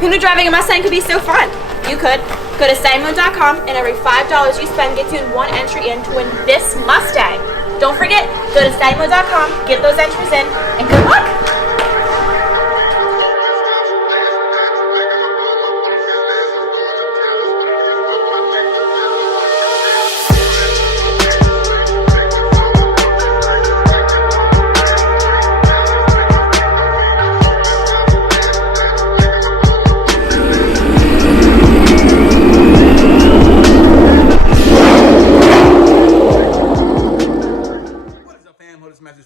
Who knew driving a Mustang could be so fun? You could. Go to StangMode.com and every $5 you spend gets you in one entry in to win this Mustang. Don't forget, go to StangMode.com, get those entries in, and good luck!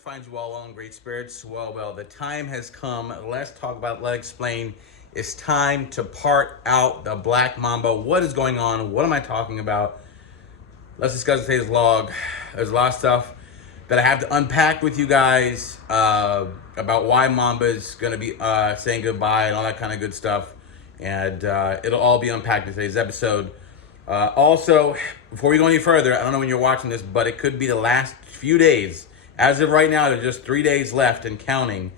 Finds you all well in great spirits. Well, the time has come. Let's talk about, let's explain. It's time to part out the Black Mamba. What is going on? What am I talking about? Let's discuss today's vlog. There's a lot of stuff that I have to unpack with you guys about why Mamba is going to be saying goodbye and all that kind of good stuff. And it'll all be unpacked in today's episode. Also, before we go any further, I don't know when you're watching this, but it could be the last few days. As of right now, there's just 3 days left and counting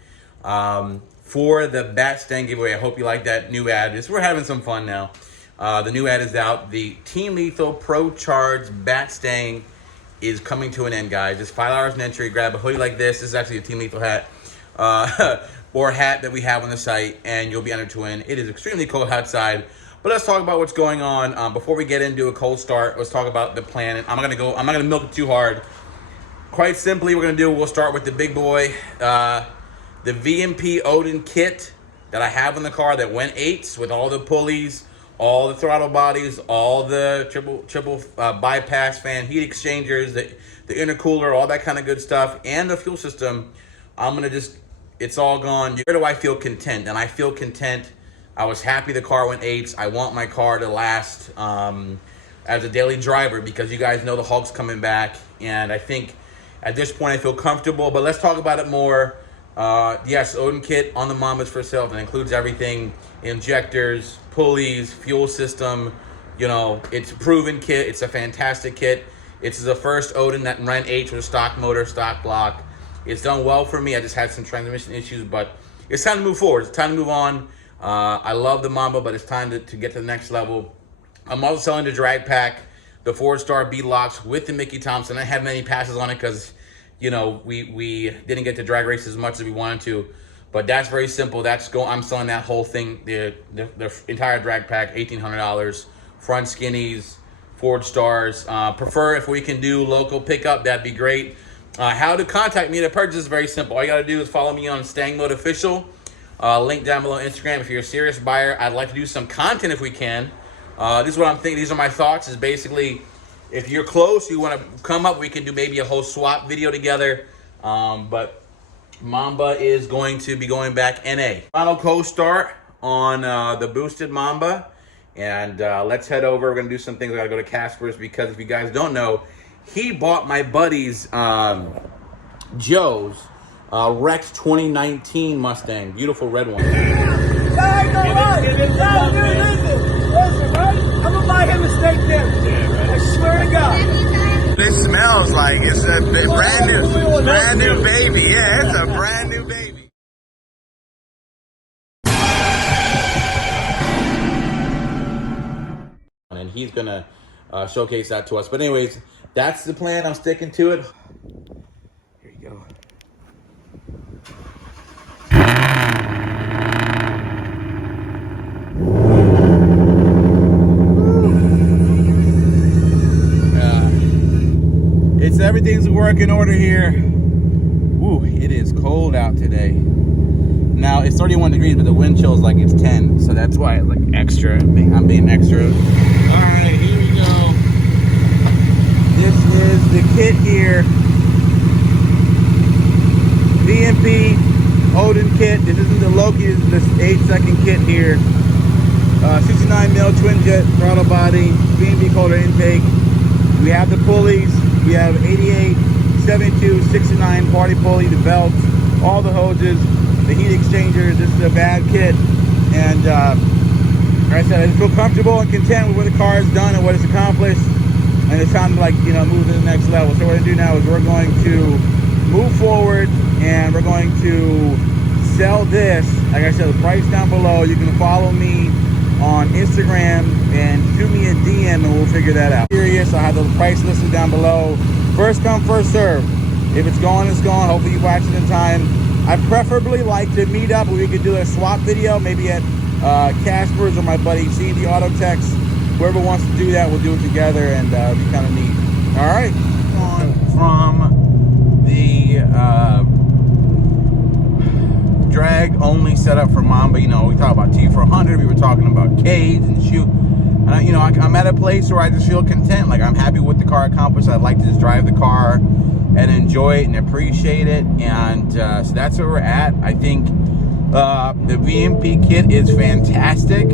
for the Bat Stang giveaway. I hope you like that new ad. We're having some fun now. The new ad is out. The Team Lethal Pro Charge Bat Stang is coming to an end, guys. Just $5 an entry. Grab a hoodie like this. This is actually a Team Lethal hat. Or a hat that we have on the site, and you'll be entered to win. It is extremely cold outside. But let's talk about what's going on. Before we get into a cold start, let's talk about the plan. I'm not gonna milk it too hard. Quite simply, we'll start with the big boy, the VMP ODIN kit that I have in the car that went 8s with all the pulleys, all the throttle bodies, all the triple bypass fan heat exchangers, the intercooler, all that kind of good stuff, and the fuel system. It's all gone. Where do I feel content? And I feel content. I was happy the car went 8s. I want my car to last as a daily driver because you guys know the Hulk's coming back, and I think at this point, I feel comfortable, but let's talk about it more. Yes, ODIN kit on the Mambas for sale. That includes everything: injectors, pulleys, fuel system. You know, it's a proven kit. It's a fantastic kit. It's the first ODIN that ran 8 with a stock motor, stock block. It's done well for me. I just had some transmission issues, but it's time to move forward. It's time to move on. I love the Mamba, but it's time to get to the next level. I'm also selling the drag pack, the 4-star B-Locks with the Mickey Thompson. I had many passes on it because, you know, we didn't get to drag race as much as we wanted to. But that's very simple. I'm selling that whole thing, the entire drag pack, $1,800. Front skinnies, Ford Stars. Prefer if we can do local pickup, that'd be great. How to contact me to purchase is very simple. All you got to do is follow me on StangMode Official. Link down below Instagram. If you're a serious buyer, I'd like to do some content if we can. This is what I'm thinking. These are my thoughts. Is basically, if you're close, you want to come up, we can do maybe a whole swap video together. But Mamba is going to be going back NA. Final co-start on the boosted Mamba. And let's head over. We're going to do some things. I got to go to Casper's because if you guys don't know, he bought my buddy's Joe's Rex 2019 Mustang. Beautiful red one. Listen, right? I'm gonna buy him a steak dinner. I swear to God. It smells like it's a brand new baby. Yeah, it's a brand new baby. And he's gonna showcase that to us. But anyways, that's the plan. I'm sticking to it. Here you go. Everything's working order here. Woo, it is cold out today. Now it's 31 degrees, but the wind chill is like it's 10, so that's why it's like extra. I'm being extra. All right, here we go. This is the kit here. VMP ODIN kit. This isn't the Loki. This is the 8-second kit here. 69mm twin jet throttle body, VMP color intake. We have the pulleys. We have 88, 72, 69 party pulley, the belts, all the hoses, the heat exchangers. This is a bad kit. And like I said, I just feel comfortable and content with what the car has done and what it's accomplished. And it's time to, like, you know, move to the next level. So what we're gonna do now is we're going to move forward and we're going to sell this Like I said, the price down below. You can follow me on Instagram and shoot me a DM and we'll figure that out. Curious, I have the price listed down below. First come, first serve. If it's gone, it's gone. Hopefully you watch it in time. I preferably like to meet up where we could do a swap video, maybe at Casper's or my buddy CD Auto Techs. Whoever wants to do that, we'll do it together, and it'll be kind of neat. All right. On from the drag only setup for Mamba. You know, we talked about T400. We were talking about cage and shoot. And you know, I'm at a place where I just feel content. Like, I'm happy with the car accomplished. I'd like to just drive the car and enjoy it and appreciate it. And so that's where we're at. I think the VMP kit is fantastic.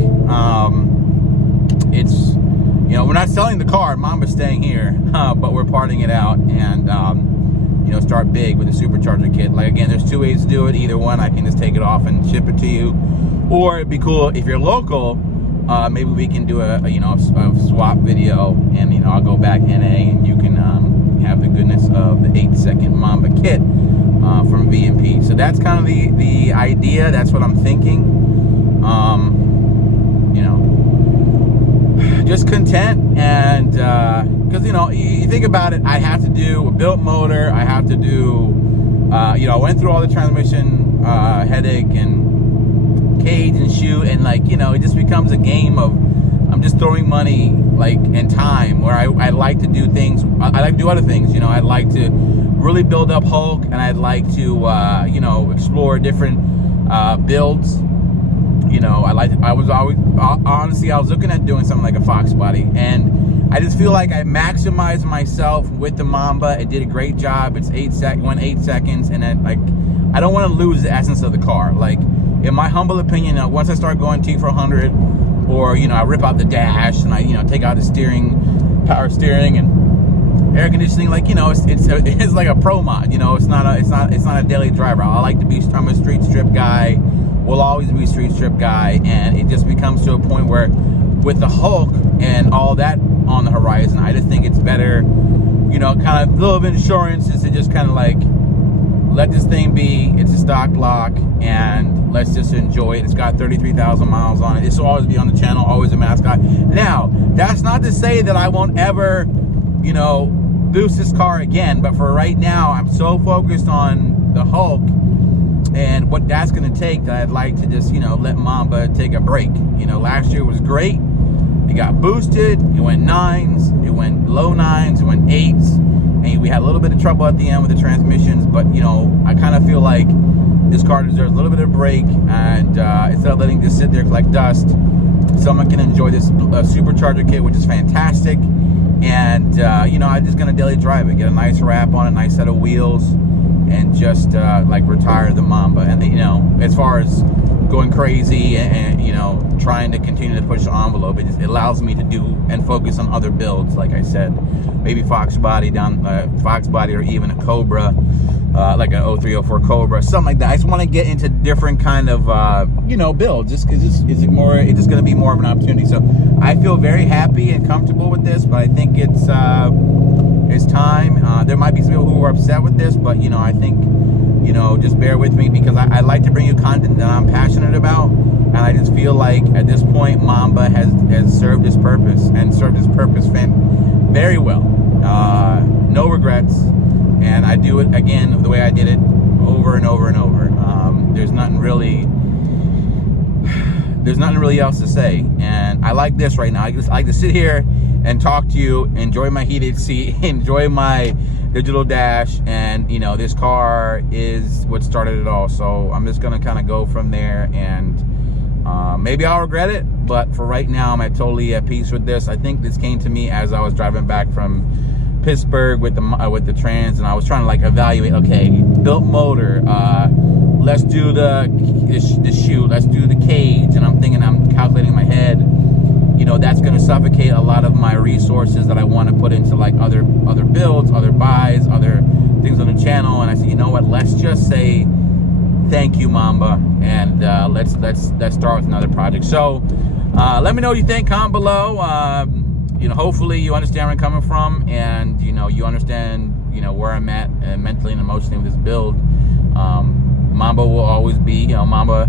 It's, you know, we're not selling the car. Mamba's staying here, but we're parting it out and, you know, start big with the supercharger kit. Like, again, there's two ways to do it. Either one, I can just take it off and ship it to you, or it'd be cool if you're local. Maybe we can do a swap video, and, you know, I'll go back NA and you can have the goodness of the 8-second Mamba kit from VMP. So that's kind of the idea. That's what I'm thinking. You know, just content, and because, you know, you think about it, I have to do a built motor. I have to do, you know, I went through all the transmission headache and cage and shoot, and, like, you know, it just becomes a game of I'm just throwing money, like, and time, where I like to do things. I like to do other things, you know. I'd like to really build up Hulk, and I'd like to you know, explore different builds. You know, honestly, I was looking at doing something like a Fox body, and I just feel like I maximized myself with the Mamba. It did a great job. It's 8 seconds, and then, like, I don't want to lose the essence of the car. Like, in my humble opinion, once I start going T400, or, you know, I rip out the dash and I, you know, take out the steering, power steering and air conditioning, like, you know, it's like a pro mod. You know, it's not a daily driver. I like to be. I'm a street strip guy. Will always be a street strip guy, and it just becomes to a point where, with the Hulk and all that on the horizon, I just think it's better, you know, kind of a little bit of insurance is to just kind of like let this thing be. It's a stock block, and let's just enjoy it. It's got 33,000 miles on it. This will always be on the channel, always a mascot. Now, that's not to say that I won't ever, you know, boost this car again, but for right now, I'm so focused on the Hulk and what that's going to take that I'd like to just, you know, let Mamba take a break. You know, last year was great. It got boosted. It went 9s. It went low 9s. It went 8s. And we had a little bit of trouble at the end with the transmissions. But, you know, I kind of feel like this car deserves a little bit of break. And instead of letting this sit there collect dust, someone can enjoy this supercharger kit, which is fantastic. And, you know, I'm just going to daily drive it. Get a nice wrap on it, nice set of wheels. And just like retire the Mamba. And, you know, as far as going crazy and, you know, trying to continue to push the envelope, it allows me to do and focus on other builds. Like I said, maybe Fox body or even a Cobra, like a 0304 Cobra, something like that. I just want to get into different kind of you know, builds, just because it's just going to be more of an opportunity. So I feel very happy and comfortable with this, but I think it's time. There might be some people who are upset with this, but, you know, I think, you know, just bear with me, because I like to bring you content that I'm passionate about, and I just feel like at this point Mamba has served its purpose, and served its purpose very well. No regrets, and I do it again the way I did it over and over and over. There's nothing really else to say, and I like this right now. I like to sit here and talk to you, enjoy my heated seat, enjoy my digital dash, and, you know, this car is what started it all. So I'm just gonna kind of go from there, and maybe I'll regret it, but for right now, I'm totally at peace with this. I think this came to me as I was driving back from Pittsburgh with the trans, and I was trying to, like, evaluate, okay, built motor, let's do the shoe, let's do the cage, and I'm thinking, I'm calculating in my head, you know, that's going to suffocate a lot of my resources that I want to put into, like, other builds, other buys, other things on the channel. And I said, you know what, let's just say thank you, Mamba, and let's start with another project. So let me know what you think. Comment below. You know, hopefully you understand where I'm coming from, and, you know, you understand, you know, where I'm at mentally and emotionally with this build. Mamba will always be, you know, Mamba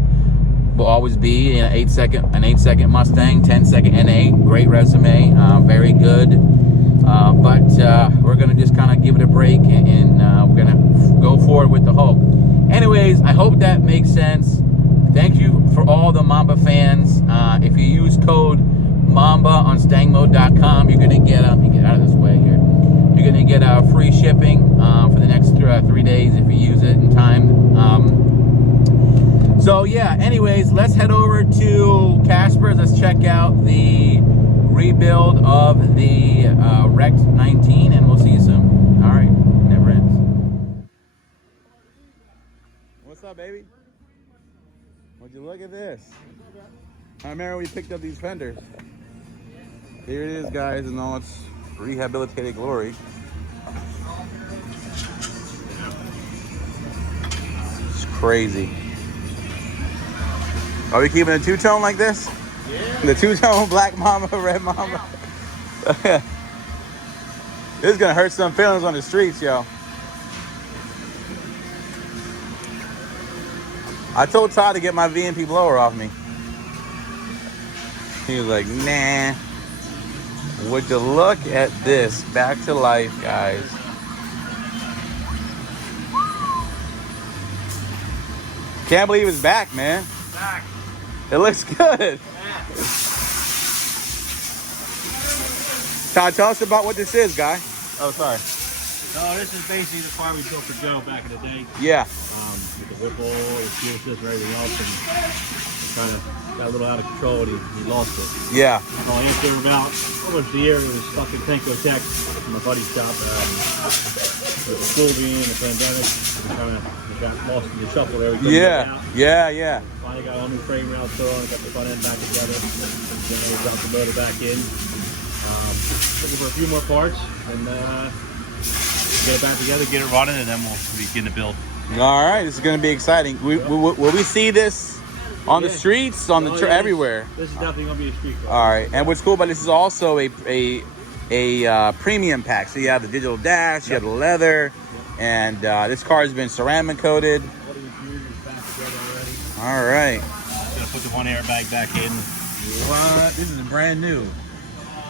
will always be an 8-second Mustang, 10-second NA. Great resume, very good. But we're gonna just kind of give it a break, and we're gonna go forward with the Hulk. Anyways, I hope that makes sense. Thank you for all the Mamba fans. If you use code Mamba on StangMode.com, you're gonna get let me get out of this way here. You're gonna get free shipping for the next 3 days if you use it in time. So yeah, anyways, let's head over to Casper's. Let's check out the rebuild of the wrecked 19, and we'll see you soon. All right, never ends. What's up, baby? Would you look at this? I remember we picked up these fenders. Here it is, guys, in all its rehabilitated glory. It's crazy. Are we keeping a two-tone like this? Yeah. The two-tone black Mamba, red Mamba. This is gonna hurt some feelings on the streets, yo. I told Todd to get my VMP blower off me. He was like, nah. Would you look at this? Back to life, guys. Can't believe it's back, man. Back. It looks good. Yeah. Todd, tell us about what this is, guy. Oh, sorry. No, this is basically the car we built for Joe back in the day. Yeah. With the whip oil, the fuel system, everything else, and it kind of got a little out of control, and he lost it. Yeah. So after about almost a year, it was stuck in Tanko Tech in my buddy's shop. With the school being the pandemic, we got lost in the shuffle there. We couldn't get it out. Yeah. Finally got all new frame rails put on, got the front end back together. Then we got the motor back in. Looking for a few more parts, and get it back together, get it running, and then we'll begin to build. All right, this is going to be exciting. Will we see this on the streets, on the everywhere? This is definitely going to be a street car. All right, and what's cool about this is also a premium pack. So you have the digital dash, you have the leather, and this car has been ceramic coated. All the interiors back together already. All right. Gonna put the one airbag back in. What? This is brand new.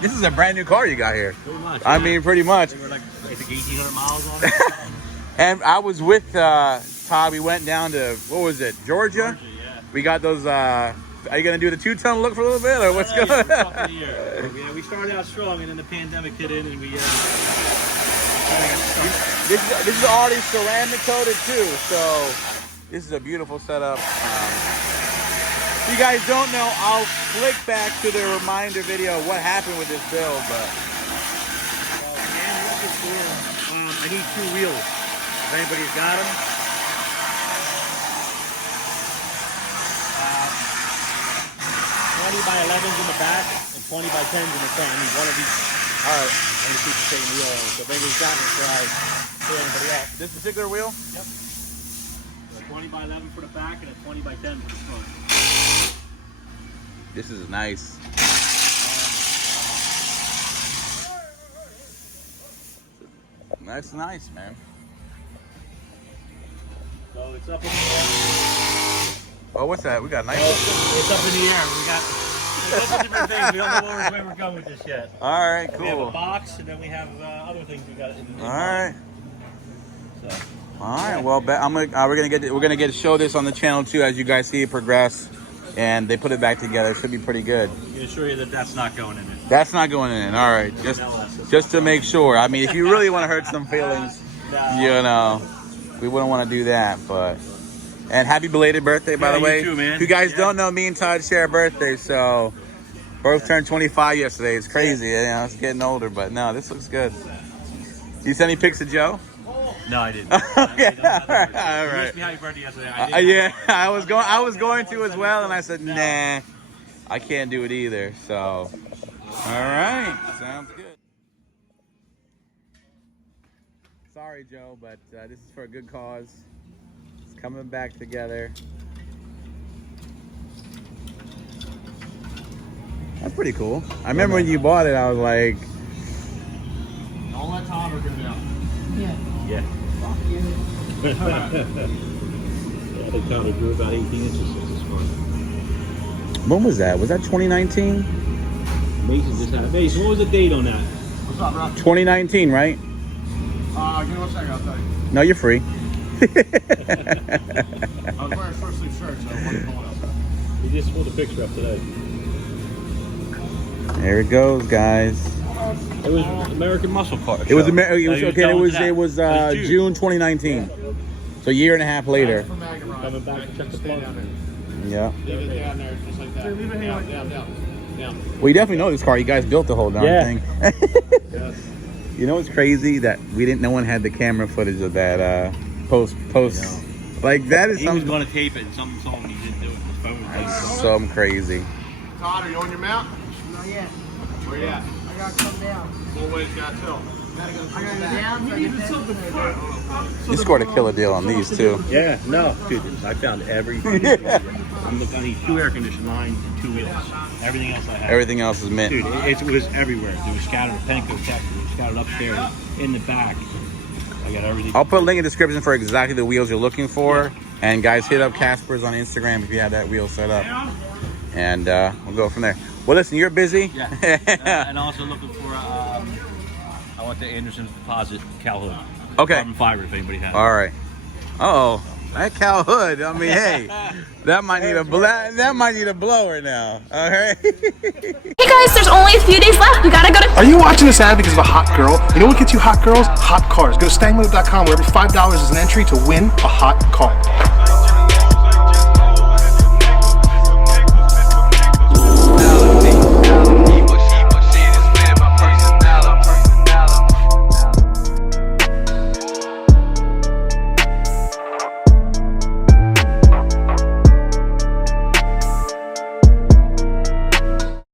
This is a brand new car you got here. Pretty much. I mean, pretty much. We're like, I think 1,800 miles on it. And I was with Todd. We went down to, what was it, Georgia? Yeah. We got those, are you going to do the two-ton look for a little bit, or what's going on? Yeah, we started out strong, and then the pandemic hit in, and we This is already ceramic coated too, so this is a beautiful setup. If you guys don't know, I'll flick back to the reminder video of what happened with this build, but I need 2 wheels. If anybody's got them. 20 by 11s in the back and 20 by 10s in the front. I need one of each. all right. I need to keep the same wheel on. So if anybody's got it, try for anybody else. This particular wheel? Yep. So a 20 by 11 for the back and a 20 by 10 for the front. This is nice. That's nice, man. So it's up in the air. Oh, what's that? We got nice. It's up in the air. We got a couple different things. We don't know where we're going with this yet. All right, cool. We have a box, and then we have other things we got in All right. So. All right. Well, we're gonna get to show this on the channel too, as you guys see it progress, and they put it back together. It should be pretty good. I can assure you that that's not going in it. That's not going in. All right. Just to make sure. I mean, if you really want to hurt some feelings, you know, we wouldn't want to do that. But and happy belated birthday, by the way. You too, man. If you guys don't know, me and Todd share a birthday, so both turned 25 yesterday. It's crazy. You know, it's getting older, but no, this looks good. You send any pics to Joe? No, I didn't. Okay. All right. You wished me happy birthday yesterday. Yeah, I was going to as well, and I said, nah, I can't do it either. So, all right, sounds good. Sorry, Joe, but this is for a good cause. It's coming back together. That's pretty cool. I remember when you bought it, I was like, Don't let Tom or him out. Yeah. Yeah. Fuck you. I think Tyler drew about 18 inches since this one. When was that? Was that 2019? Mason just had a Mason. What was the date on that? What's up, bro? 2019, right? Give me 1 second, I'll tell you. No, you're free. I was wearing a short sleeve shirt, so I wasn't pulling up. We just pulled a picture up today. There it goes, guys. It was American Muscle Car. It was Show. okay. It was June. June 2019. So a year and a half later. Coming back to check the Stay plug. down there. Yeah. Leave it down there, just like that. Leave it down. Well, you definitely know this car. You guys built the whole darn Yeah. thing. Yes. You know what's crazy? That no one had the camera footage of that post. Like that is He was something. going to tape it, and something told him he didn't do it. His phone was That's like, some crazy. Todd, are you on your mount? Not yet. Where you at? I gotta come down. What way you got till? I gotta go down. So I get that. You scored a killer deal on these too. yeah, no, dude, I found everything. I'm looking. I need 2 air conditioning lines and 2 wheels. Everything else I have. Everything else is mint. Dude, it was everywhere. It was scattered. Penco, Texas. It was scattered upstairs, in the back. I got everything. I'll put a link in the description for exactly the wheels you're looking for. And guys, hit up Casper's on Instagram if you have that wheel set up. And we'll go from there. Well, listen, you're busy. Yeah. And also looking for, I want the Anderson's deposit cow hood. Okay. Carbon fiber, if anybody has. All right. Uh-oh. That cow hood. I mean, hey, that might need a blower now. All right. Hey guys, there's only a few days left. We gotta go to. Are you watching this ad because of a hot girl? You know what gets you hot girls? Hot cars. Go to StangMode.com where every $5 is an entry to win a hot car.